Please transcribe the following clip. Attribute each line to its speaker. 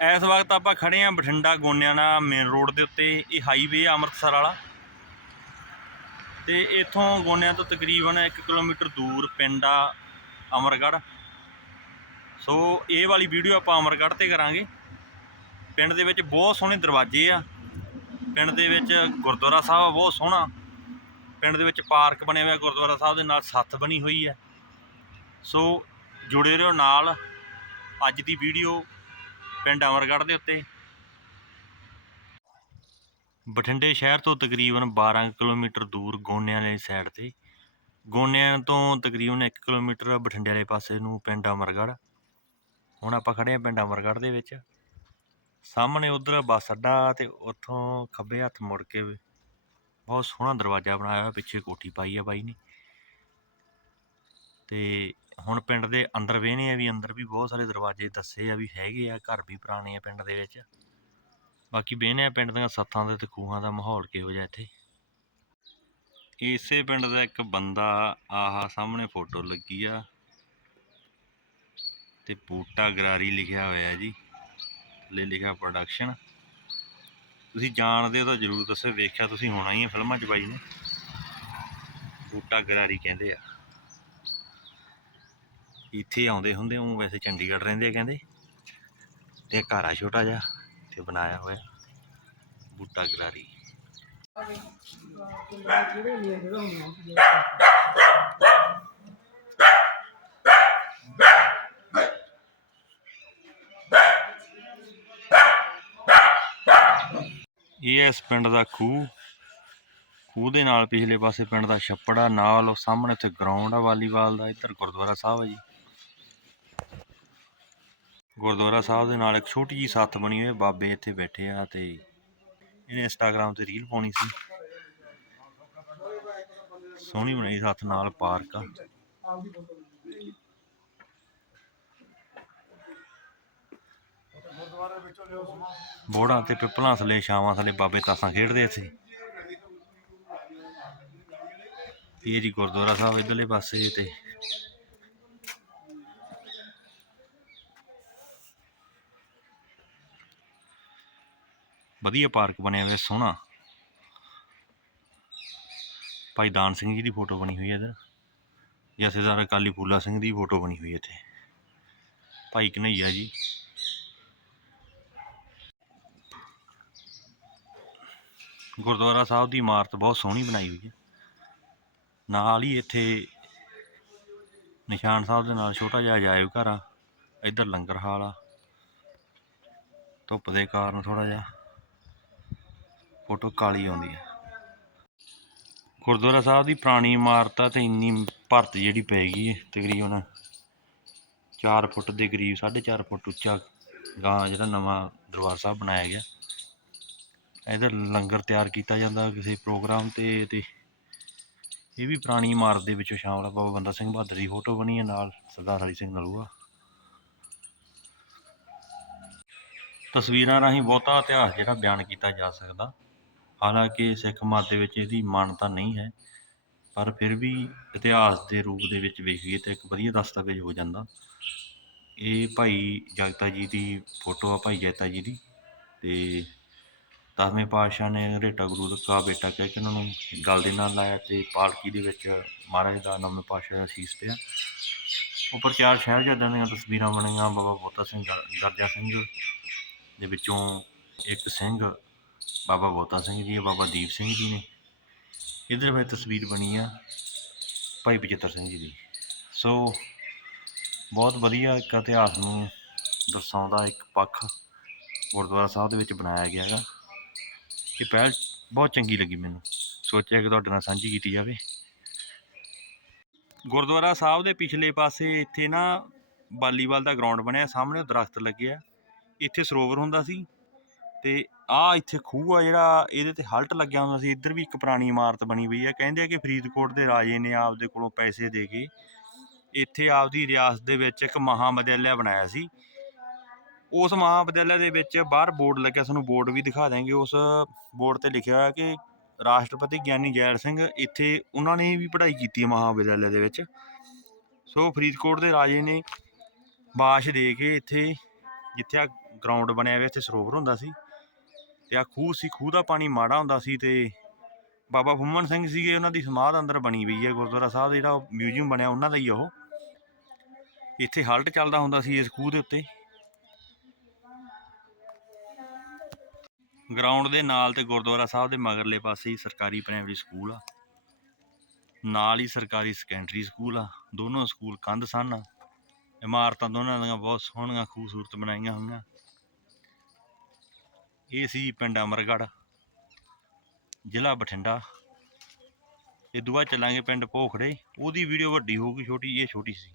Speaker 1: ਇਸ ਵਕਤ ਆਪਾਂ ਖੜੇ ਆਂ ਬਠਿੰਡਾ ਗੋਨਿਆਣਾ ਮੇਨ ਰੋਡ ਦੇ ਉੱਤੇ, ਇਹ ਹਾਈਵੇ ਆ ਅੰਮ੍ਰਿਤਸਰ ਵਾਲਾ। ਤੇ ਇੱਥੋਂ ਗੋਨਿਆਂ ਤੋਂ ਤਕਰੀਬਨ 1 ਕਿਲੋਮੀਟਰ ਦੂਰ ਪਿੰਡ ਆ ਅਮਰਗੜ੍ਹ। ਸੋ ਇਹ ਵਾਲੀ ਵੀਡੀਓ ਆਪਾਂ ਅਮਰਗੜ੍ਹ ਤੇ ਕਰਾਂਗੇ। ਪਿੰਡ ਦੇ ਵਿੱਚ ਬਹੁਤ ਸੋਹਣੇ ਦਰਵਾਜ਼ੇ ਆ। ਪਿੰਡ ਦੇ ਵਿੱਚ ਗੁਰਦੁਆਰਾ ਸਾਹਿਬ ਆ, ਬਹੁਤ ਸੋਹਣਾ। ਪਿੰਡ ਦੇ ਵਿੱਚ ਪਾਰਕ ਬਣਿਆ ਹੋਇਆ ਗੁਰਦੁਆਰਾ ਸਾਹਿਬ ਦੇ ਨਾਲ ਸੱਥ ਬਣੀ ਹੋਈ ਹੈ ਸੋ ਜੁੜੇ ਰਹੋ ਨਾਲ। ਅੱਜ ਦੀ ਵੀਡੀਓ ਪਿੰਡ ਅਮਰਗੜ੍ਹ ਦੇ ਉੱਤੇ। ਬਠਿੰਡੇ ਸ਼ਹਿਰ ਤੋਂ ਤਕਰੀਬਨ 12 ਕਿਲੋਮੀਟਰ ਦੂਰ ਗੋਨਿਆਂ ਵਾਲੀ ਸਾਈਡ ਤੇ। ਗੋਨਿਆਂ ਤੋਂ ਤਕਰੀਬਨ 1 ਕਿਲੋਮੀਟਰ ਬਠਿੰਡੇ ਵਾਲੇ ਪਾਸੇ ਨੂੰ ਪਿੰਡ ਅਮਰਗੜ੍ਹ। ਹੁਣ ਆਪਾਂ ਖੜੇ ਆ ਪਿੰਡ ਅਮਰਗੜ੍ਹ ਦੇ ਵਿੱਚ। ਸਾਹਮਣੇ ਉਧਰ ਬੱਸ ਅੱਡਾ ਤੇ ਉੱਥੋਂ ਖੱਬੇ ਹੱਥ ਮੁੜ ਕੇ ਬਹੁਤ ਸੋਹਣਾ ਦਰਵਾਜ਼ਾ ਬਣਾਇਆ ਹੋਇਆ, ਪਿੱਛੇ ਕੋਠੀ ਪਾਈ ਆ ਬਾਈ ਨੇ। ਅਤੇ ਹੁਣ ਪਿੰਡ ਦੇ ਅੰਦਰ ਵੇਹਨੇ ਆ ਵੀ ਅੰਦਰ ਵੀ ਬਹੁਤ ਸਾਰੇ ਦਰਵਾਜ਼ੇ ਦੱਸੇ ਆ ਵੀ ਹੈਗੇ ਆ, ਘਰ ਵੀ ਪੁਰਾਣੇ ਆ ਪਿੰਡ ਦੇ ਵਿੱਚ। ਬਾਕੀ ਵੇਹਨੇ ਆ ਪਿੰਡ ਦੀਆਂ ਸੱਥਾਂ ਦੇ ਅਤੇ ਖੂਹਾਂ ਦਾ ਮਾਹੌਲ ਕਿਹੋ ਜਿਹਾ ਇੱਥੇ। ਇਸੇ ਪਿੰਡ ਦਾ ਇੱਕ ਬੰਦਾ ਆਹਾ ਸਾਹਮਣੇ ਫੋਟੋ ਲੱਗੀ ਆ ਤੇ ਬੂਟਾ ਗਰਾਰੀ ਲਿਖਿਆ ਹੋਇਆ ਜੀ, ਥੱਲੇ ਲਿਖਿਆ ਪ੍ਰੋਡਕਸ਼ਨ ਤੁਸੀਂ ਜਾਣਦੇ ਹੋ ਤਾਂ ਜਰੂਰ ਦੱਸੋ ਵੇਖਿਆ ਤੁਸੀਂ ਹੋਣਾ ਹੀ ਹੈ ਫਿਲਮਾਂ 'ਚ ਬਾਈ ਨੇ। ਬੂਟਾ ਗਰਾਰੀ ਕਹਿੰਦੇ ਆ। ਇੱਥੇ ਆਉਂਦੇ ਹੁੰਦੇ ਉਹ ਵੈਸੇ ਚੰਡੀਗੜ੍ਹ ਰਹਿੰਦੇ ਆ ਕਹਿੰਦੇ। ਤੇ ਘਰ ਆ ਛੋਟਾ ਜਿਹਾ ਤੇ ਬਣਾਇਆ ਹੋਇਆ ਬੂਟਾ ਗਰਾਰੀ ਇਹ ਇਸ ਪਿੰਡ ਦਾ ਖੂਹ। ਖੂਹ ਦੇ ਨਾਲ ਪਿਛਲੇ ਪਾਸੇ ਪਿੰਡ ਦਾ ਛੱਪੜ ਆ ਨਾਲ ਉਹ ਸਾਹਮਣੇ ਉੱਥੇ ਗਰਾਊਂਡ ਆ ਵਾਲੀਬਾਲ ਦਾ, ਇੱਧਰ ਗੁਰਦੁਆਰਾ ਸਾਹਿਬ ਆ ਜੀ। ਗੁਰਦੁਆਰਾ ਸਾਹਿਬ ਦੇ ਨਾਲ ਇੱਕ ਛੋਟੀ ਜੀ ਸੱਥ ਬਣੀ ਹੋਈ ਬਾਬੇ ਇੱਥੇ ਬੈਠੇ ਆ ਤੇ ਇਹਨੇ ਇੰਸਟਾਗ੍ਰam ਤੇ ਰੀਲ ਪਾਉਣੀ ਸੀ। ਸੋਹਣੀ ਬਣਾਈ ਸੱਥ ਨਾਲ ਪਾਰਕ ਆ। ਬੋੜਾਂ ਤੇ ਪਿੱਪਲਾਂ ਥੱਲੇ, ਛਾਵਾਂ ਥੱਲੇ ਬਾਬੇ ਤਾਸਾਂ ਖੇਡਦੇ ਇੱਥੇ। ਇਹ ਜੀ ਗੁਰਦੁਆਰਾ ਸਾਹਿਬ ਇਧਰਲੇ ਪਾਸੇ ਤੇ ਵਧੀਆ ਪਾਰਕ ਬਣਿਆ ਹੋਇਆ, ਸੋਹਣਾ। ਭਾਈ ਦਾਨ ਸਿੰਘ ਜੀ ਦੀ ਫੋਟੋ ਬਣੀ ਹੋਈ ਹੈ ਇਧਰ। ਜਥੇਦਾਰ ਅਕਾਲੀ ਫੂਲਾ ਸਿੰਘ ਦੀ ਫੋਟੋ ਬਣੀ ਹੋਈ ਹੈ ਇੱਥੇ। ਭਾਈ ਕਨਈਆ ਜੀ। ਗੁਰਦੁਆਰਾ ਸਾਹਿਬ ਦੀ ਇਮਾਰਤ ਬਹੁਤ ਸੋਹਣੀ ਬਣਾਈ ਹੋਈ ਹੈ। ਨਾਲ ਹੀ ਇੱਥੇ ਨਿਸ਼ਾਨ ਸਾਹਿਬ ਦੇ ਨਾਲ ਛੋਟਾ ਜਿਹਾ ਅਜਾਇਬ ਘਰ ਆ। ਇੱਧਰ ਲੰਗਰ ਹਾਲ ਆ। ਧੁੱਪ ਦੇ ਕਾਰਨ ਥੋੜਾ ਜਿਹਾ। ਫੋਟੋ ਕਾਲੀ ਆਉਂਦੀ ਹੈ ਗੁਰਦੁਆਰਾ ਸਾਹਿਬ ਦੀ ਪੁਰਾਣੀ ਇਮਾਰਤ ਆ ਤੇ ਇੰਨੀ ਭਰਤ ਜਿਹੜੀ ਪੈ ਗਈ ਹੈ ਤਕਰੀਬਨ 4 ਫੁੱਟ ਦੇ ਕਰੀਬ 4.5 ਫੁੱਟ ਉੱਚਾ ਗਾਂ ਜਿਹੜਾ ਨਵਾਂ ਦਰਬਾਰ ਸਾਹਿਬ ਬਣਾਇਆ ਗਿਆ। ਇਧਰ ਲੰਗਰ ਤਿਆਰ ਕੀਤਾ ਜਾਂਦਾ ਕਿਸੇ ਪ੍ਰੋਗਰਾਮ ਤੇ ਤੇ ਇਹ ਵੀ ਪੁਰਾਣੀ ਇਮਾਰਤ ਦੇ ਵਿੱਚੋਂ ਸ਼ਾਮਲ ਆ। ਬਾਬਾ ਬੰਦਾ ਸਿੰਘ ਬਹਾਦਰ ਦੀ ਫੋਟੋ ਬਣੀ ਹੈ ਨਾਲ ਸਰਦਾਰ ਹਰੀ ਸਿੰਘ ਨਲੂਆ। ਤਸਵੀਰਾਂ ਰਾਹੀਂ ਬਹੁਤਾ ਇਤਿਹਾਸ ਜਿਹੜਾ ਬਿਆਨ ਕੀਤਾ ਜਾ ਸਕਦਾ। ਹਾਲਾਂਕਿ ਸਿੱਖ ਮਤ ਦੇ ਵਿੱਚ ਇਹਦੀ ਮਾਨਤਾ ਨਹੀਂ ਹੈ, ਪਰ ਫਿਰ ਵੀ ਇਤਿਹਾਸ ਦੇ ਰੂਪ ਦੇ ਵਿੱਚ ਵੇਖੀਏ ਤਾਂ ਇੱਕ ਵਧੀਆ ਦਸਤਾਵੇਜ਼ ਹੋ ਜਾਂਦਾ। ਇਹ ਭਾਈ ਜਗਤਾ ਜੀ ਦੀ ਫੋਟੋ ਆ, ਭਾਈ ਜੈਤਾ ਜੀ ਦੀ। ਤੇ ਦਸਵੇਂ ਪਾਤਸ਼ਾਹ ਨੇ ਰੇਟਾ ਗੁਰੂ ਦਾ ਕਾ ਬੇਟਾ ਕਹਿ ਕੇ ਉਹਨਾਂ ਨੂੰ ਗਲ ਦੇ ਨਾਲ ਲਾਇਆ ਤੇ ਪਾਲਕੀ ਦੇ ਵਿੱਚ ਮਹਾਰਾਜ ਦਾ ਨਵੇਂ ਪਾਤਸ਼ਾਹ ਦਾ ਸੀਸ ਪਿਆ। ਉੱਪਰ ਚਾਰ ਸਾਹਿਬਜ਼ਾਦਿਆਂ ਦੀਆਂ ਤਸਵੀਰਾਂ ਬਣੀਆਂ, ਬਾਬਾ ਬੋਤਾ ਸਿੰਘ ਗਰਜਾ ਸਿੰਘ ਦੇ ਵਿੱਚੋਂ ਇੱਕ ਸਿੰਘ ਬਾਬਾ ਬੋਤਾ ਸਿੰਘ ਜੀ, ਬਾਬਾ ਦੀਪ ਸਿੰਘ ਜੀ ਨੇ। ਇਧਰ ਵਿੱਚ ਤਸਵੀਰ ਬਣੀ ਆ ਭਾਈ ਬਚਿੱਤਰ ਸਿੰਘ ਜੀ ਦੀ। ਸੋ ਬਹੁਤ ਵਧੀਆ ਇੱਕ ਇਤਿਹਾਸ ਨੂੰ ਦਰਸਾਉਂਦਾ ਇੱਕ ਪੱਖ ਗੁਰਦੁਆਰਾ ਸਾਹਿਬ ਦੇ ਵਿੱਚ ਬਣਾਇਆ ਗਿਆ ਹੈਗਾ। ਇਹ ਪਹਿਲ ਬਹੁਤ ਚੰਗੀ ਲੱਗੀ ਮੈਨੂੰ। ਸੋਚਿਆ ਕਿ ਤੁਹਾਡੇ ਨਾਲ ਸਾਂਝੀ ਕੀਤੀ ਜਾਵੇ। ਗੁਰਦੁਆਰਾ ਸਾਹਿਬ ਦੇ ਪਿਛਲੇ ਪਾਸੇ ਇੱਥੇ ਨਾ ਵਾਲੀਬਾਲ ਦਾ ਗਰਾਊਂਡ ਬਣਿਆ। ਸਾਹਮਣੇ ਉਹ ਦਰਖਤ ਲੱਗੇ ਇੱਥੇ ਸਰੋਵਰ ਹੁੰਦਾ ਸੀ। ਅਤੇ ਆਹ ਇੱਥੇ ਖੂਹ ਆ ਜਿਹੜਾ, ਇਹਦੇ ਤੇ ਹਲਟ ਲੱਗਿਆ ਹੁੰਦਾ ਸੀ, ਇੱਧਰ ਵੀ ਇੱਕ ਪੁਰਾਣੀ ਇਮਾਰਤ ਬਣੀ ਹੋਈ ਆ। ਕਹਿੰਦੇ ਆ ਕਿ ਫਰੀਦਕੋਟ ਦੇ ਰਾਜੇ ਨੇ ਆਪਦੇ ਕੋਲੋਂ ਪੈਸੇ ਦੇ ਕੇ ਇੱਥੇ ਆਪਦੀ ਰਿਆਸਤ ਦੇ ਵਿੱਚ ਇੱਕ ਮਹਾਵਿਦਿਆਲਿਆ ਬਣਾਇਆ ਸੀ। ਉਸ ਮਹਾਵਿਦਿਆਲਿਆ ਦੇ ਵਿੱਚ ਬਾਹਰ ਬੋਰਡ ਲੱਗਿਆ, ਤੁਹਾਨੂੰ ਬੋਰਡ ਵੀ ਦਿਖਾ ਦਾਂਗੇ ਉਸ ਬੋਰਡ ਤੇ ਲਿਖਿਆ ਹੋਇਆ ਕਿ ਰਾਸ਼ਟਰਪਤੀ ਗਿਆਨੀ ਜੈਲ ਸਿੰਘ ਇੱਥੇ ਉਹਨਾਂ ਨੇ ਵੀ ਪੜ੍ਹਾਈ ਕੀਤੀ ਹੈ ਮਹਾਵਿਦਿਆਲਿਆ ਦੇ ਵਿੱਚ। ਸੋ ਫਰੀਦਕੋਟ ਦੇ ਰਾਜੇ ਨੇ ਬਾਸ਼ ਦੇ ਕੇ ਇੱਥੇ ਜਿੱਥੇ ਆ ਗਰਾਊਂਡ ਬਣਿਆ ਹੋਇਆ, ਇੱਥੇ ਸਰੋਵਰ ਹੁੰਦਾ ਸੀ। ਤੇ ਆ ਖੂਹ ਸੀ, ਖੂਹ ਦਾ ਪਾਣੀ ਮਾੜਾ ਹੁੰਦਾ ਸੀ ਤੇ ਬਾਬਾ ਫੁੰਮਣ ਸਿੰਘ ਸੀਗੇ, ਉਹਨਾਂ ਦੀ ਸਮਾਧ ਅੰਦਰ ਬਣੀ ਹੋਈ ਹੈ ਗੁਰਦੁਆਰਾ ਸਾਹਿਬ ਦਾ ਜਿਹੜਾ ਮਿਊਜ਼ੀਅਮ ਬਣਿਆ, ਉਹਨਾਂ ਦਾ ਹੀ ਆ ਉਹ। ਇੱਥੇ ਹਲਟ ਚੱਲਦਾ ਹੁੰਦਾ ਸੀ ਇਸ ਖੂਹ ਦੇ ਉੱਤੇ। ਗਰਾਊਂਡ ਦੇ ਨਾਲ ਤੇ ਗੁਰਦੁਆਰਾ ਸਾਹਿਬ ਦੇ ਮਗਰਲੇ ਪਾਸੇ ਹੀ ਸਰਕਾਰੀ ਪ੍ਰਾਇਮਰੀ ਸਕੂਲ ਆ। ਨਾਲ ਹੀ ਸਰਕਾਰੀ ਸੈਕੰਡਰੀ ਸਕੂਲ ਆ। ਦੋਨੋਂ ਸਕੂਲ ਕੰਧ ਸਨ। ਇਮਾਰਤਾਂ ਦੋਨਾਂ ਦੀਆਂ ਬਹੁਤ ਸੋਹਣੀਆਂ, ਖੂਬਸੂਰਤ ਬਣਾਈਆਂ ਹੋਈਆਂ। ਇਹ ਸੀ ਪਿੰਡ ਅਮਰਗੜ੍ਹ, ਜ਼ਿਲ੍ਹਾ ਬਠਿੰਡਾ। ਇਹ ਦੁਆ ਚੱਲਾਂਗੇ ਪਿੰਡ ਭੋਖੜੇ। ਉਹਦੀ ਵੀਡੀਓ ਵੱਡੀ ਹੋਊਗੀ, ਛੋਟੀ, ਇਹ ਛੋਟੀ ਸੀ।